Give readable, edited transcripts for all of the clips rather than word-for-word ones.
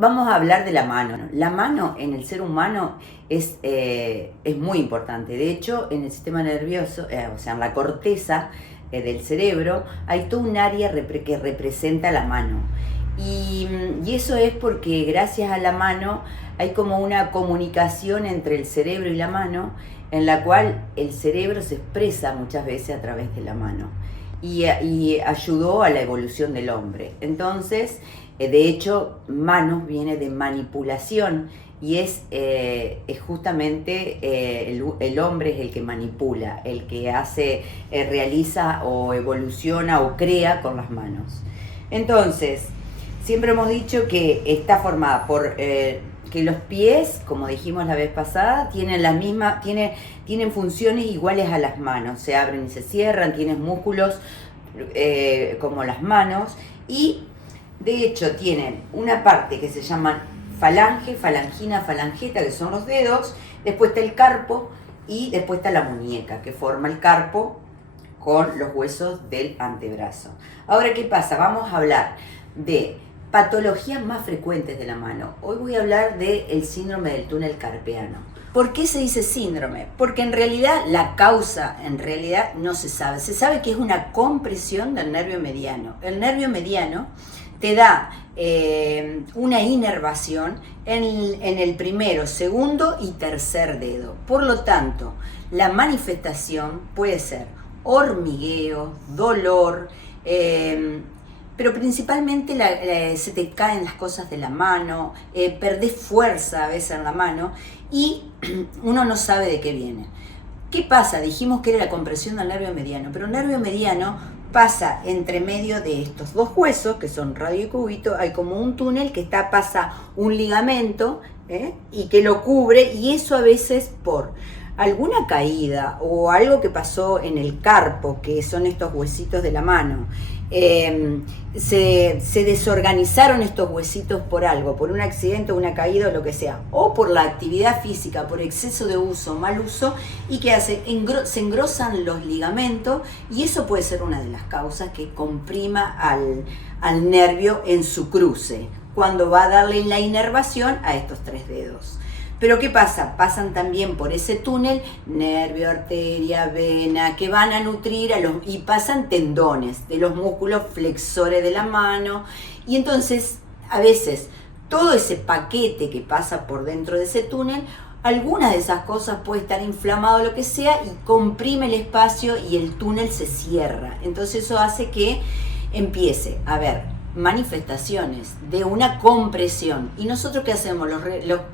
vamos a hablar de la mano. La mano en el ser humano es muy importante. De hecho, en el sistema nervioso, o sea, en la corteza del cerebro, hay todo un área que representa la mano. Y eso es porque gracias a la mano hay como una comunicación entre el cerebro y la mano, en la cual el cerebro se expresa muchas veces a través de la mano. Y ayudó a la evolución del hombre. Entonces, de hecho, manos viene de manipulación y es justamente el hombre es el que manipula, el que hace, realiza o evoluciona o crea con las manos. Entonces, siempre hemos dicho que está formada por que los pies, como dijimos la vez pasada, tienen la misma, tienen funciones iguales a las manos, se abren y se cierran, tienen músculos como las manos y de hecho tienen una parte que se llama falange, falangina, falangeta, que son los dedos, después está el carpo y después está la muñeca, que forma el carpo con los huesos del antebrazo. Ahora, ¿qué pasa? Vamos a hablar de patologías más frecuentes de la mano. Hoy voy a hablar del síndrome del túnel carpiano. ¿Por qué se dice síndrome? Porque en realidad la causa no se sabe. Se sabe que es una compresión del nervio mediano. El nervio mediano te da una inervación en el primero, segundo y tercer dedo. Por lo tanto, la manifestación puede ser hormigueo, dolor, pero principalmente se te caen las cosas de la mano, perdés fuerza a veces en la mano y uno no sabe de qué viene. ¿Qué pasa? Dijimos que era la compresión del nervio mediano, pero el nervio mediano pasa entre medio de estos dos huesos, que son radio y cúbito, hay como un túnel que pasa un ligamento y que lo cubre, y eso a veces por alguna caída o algo que pasó en el carpo, que son estos huesitos de la mano, se desorganizaron estos huesitos por algo, por un accidente o una caída o lo que sea, o por la actividad física, por exceso de uso, mal uso, y que hace, se engrosan los ligamentos, y eso puede ser una de las causas que comprima al nervio en su cruce, cuando va a darle la inervación a estos tres dedos. Pero ¿qué pasa? Pasan también por ese túnel nervio, arteria, vena, que van a nutrir y pasan tendones de los músculos flexores de la mano. Y entonces, a veces, todo ese paquete que pasa por dentro de ese túnel, algunas de esas cosas puede estar inflamado o lo que sea y comprime el espacio y el túnel se cierra. Entonces eso hace que empiece a haber manifestaciones de una compresión. ¿Y nosotros qué hacemos?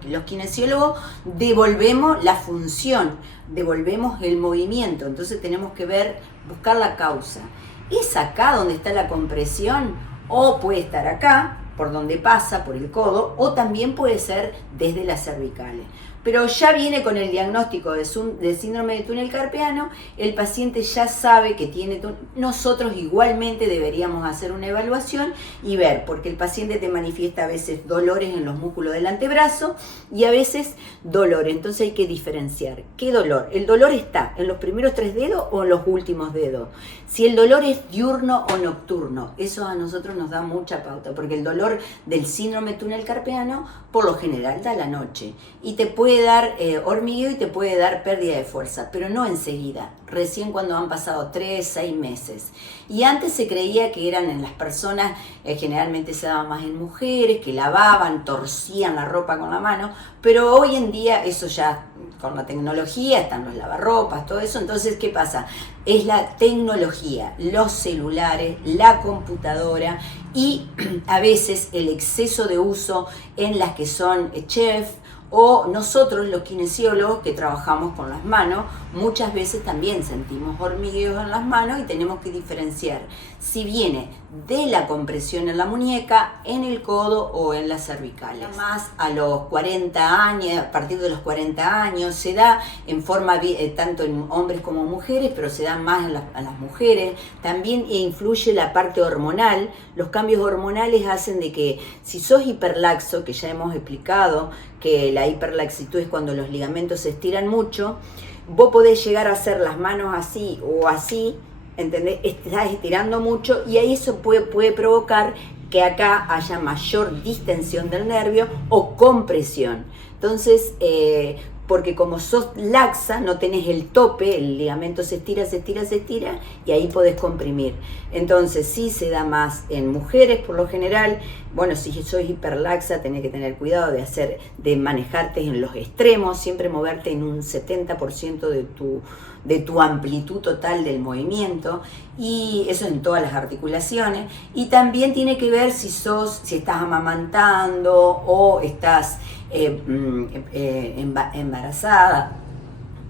Los kinesiólogos devolvemos la función, devolvemos el movimiento. Entonces tenemos que buscar la causa. ¿Es acá donde está la compresión? O puede estar acá, por donde pasa, por el codo, o también puede ser desde las cervicales. Pero ya viene con el diagnóstico del síndrome de túnel carpiano, el paciente ya sabe que tiene nosotros igualmente deberíamos hacer una evaluación y ver, porque el paciente te manifiesta a veces dolores en los músculos del antebrazo y a veces dolor. Entonces hay que diferenciar. ¿Qué dolor? ¿El dolor está en los primeros tres dedos o en los últimos dedos? Si el dolor es diurno o nocturno, eso a nosotros nos da mucha pauta, porque el dolor del síndrome túnel carpiano por lo general da a la noche y te puede dar hormigueo y te puede dar pérdida de fuerza, pero no enseguida, recién cuando han pasado 3, 6 meses. Y antes se creía que eran en las personas, generalmente se daba más en mujeres, que lavaban, torcían la ropa con la mano, pero hoy en día eso ya, con la tecnología, están los lavarropas, todo eso. Entonces, ¿qué pasa? Es la tecnología, los celulares, la computadora y a veces el exceso de uso en las que son chef, o nosotros los kinesiólogos que trabajamos con las manos, muchas veces también sentimos hormigueos en las manos y tenemos que diferenciar si viene de la compresión en la muñeca, en el codo o en las cervicales. Más a los 40 años, a partir de los 40 años, se da en forma tanto en hombres como mujeres, pero se da más a las mujeres. También influye la parte hormonal. Los cambios hormonales hacen de que si sos hiperlaxo, que ya hemos explicado que la hiperlaxitud es cuando los ligamentos se estiran mucho, vos podés llegar a hacer las manos así o así, ¿entendés? Estás estirando mucho y ahí eso puede provocar que acá haya mayor distensión del nervio o compresión. Entonces, porque como sos laxa, no tenés el tope, el ligamento se estira, se estira, se estira, y ahí podés comprimir. Entonces sí se da más en mujeres por lo general. Bueno, si sos hiperlaxa, tenés que tener cuidado de manejarte en los extremos, siempre moverte en un 70% de tu amplitud total del movimiento, y eso en todas las articulaciones. Y también tiene que ver si estás amamantando o estás embarazada,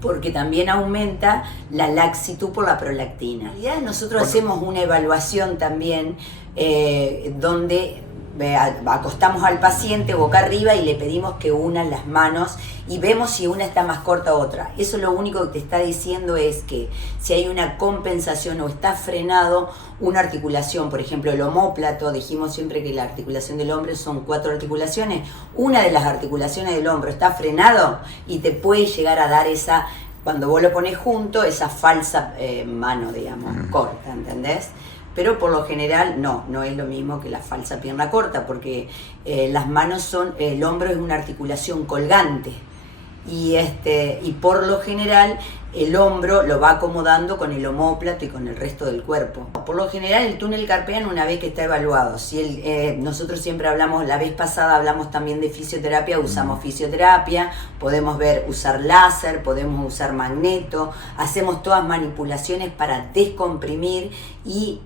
porque también aumenta la laxitud por la prolactina. En realidad nosotros hacemos una evaluación también donde acostamos al paciente boca arriba y le pedimos que unan las manos y vemos si una está más corta o otra. Eso lo único que te está diciendo es que si hay una compensación o está frenado una articulación, por ejemplo el omóplato, dijimos siempre que la articulación del hombro son 4 articulaciones, una de las articulaciones del hombro está frenado y te puede llegar a dar esa, cuando vos lo pones junto, esa falsa mano, digamos, corta, ¿entendés? Pero por lo general no es lo mismo que la falsa pierna corta, porque las manos el hombro es una articulación colgante, y por lo general el hombro lo va acomodando con el omóplato y con el resto del cuerpo. Por lo general el túnel carpiano, una vez que está evaluado, nosotros siempre hablamos, la vez pasada hablamos también de fisioterapia, usamos fisioterapia, podemos usar láser, podemos usar magneto, hacemos todas manipulaciones para descomprimir, y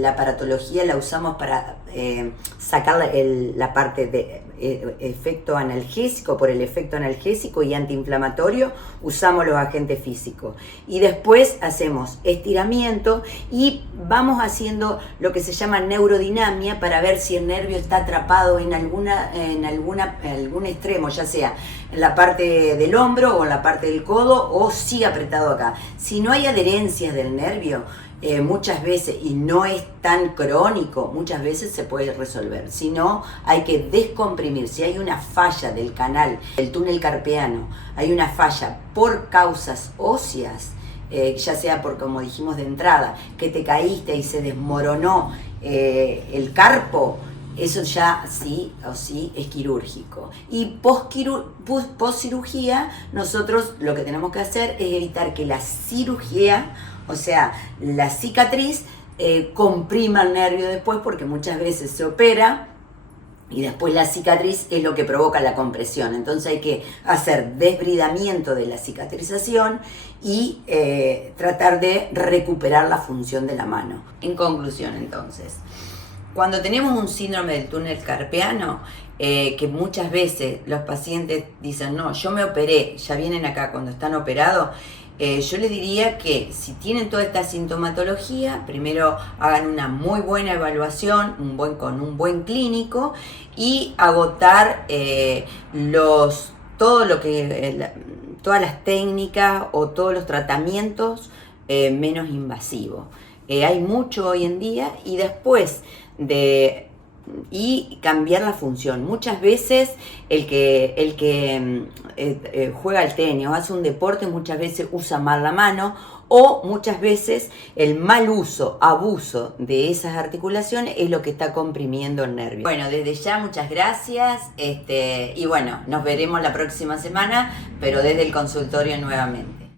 la aparatología la usamos para sacar la parte de efecto analgésico. Por el efecto analgésico y antiinflamatorio usamos los agentes físicos, y después hacemos estiramiento y vamos haciendo lo que se llama neurodinamia para ver si el nervio está atrapado en algún extremo, ya sea en la parte del hombro o en la parte del codo, o sigue apretado acá. Si no hay adherencias del nervio, muchas veces, y no es tan crónico, muchas veces se puede resolver. Si no, hay que descomprimir. Si hay una falla del canal, del túnel carpiano, hay una falla por causas óseas, ya sea por, como dijimos de entrada, que te caíste y se desmoronó el carpo, eso ya sí o sí es quirúrgico. Y post cirugía, nosotros lo que tenemos que hacer es evitar que la cirugía, o sea, la cicatriz, comprima el nervio después, porque muchas veces se opera y después la cicatriz es lo que provoca la compresión. Entonces hay que hacer desbridamiento de la cicatrización y tratar de recuperar la función de la mano. En conclusión, entonces, cuando tenemos un síndrome del túnel carpiano, que muchas veces los pacientes dicen, no, yo me operé, ya vienen acá cuando están operados, yo les diría que si tienen toda esta sintomatología, primero hagan una muy buena evaluación con un buen clínico, y agotar todas las técnicas o todos los tratamientos menos invasivos. Hay mucho hoy en día, y después y cambiar la función. Muchas veces el que juega al tenis o hace un deporte, muchas veces usa mal la mano, o muchas veces el mal uso, abuso de esas articulaciones es lo que está comprimiendo el nervio. Bueno, desde ya muchas gracias, y bueno, nos veremos la próxima semana, pero desde el consultorio nuevamente.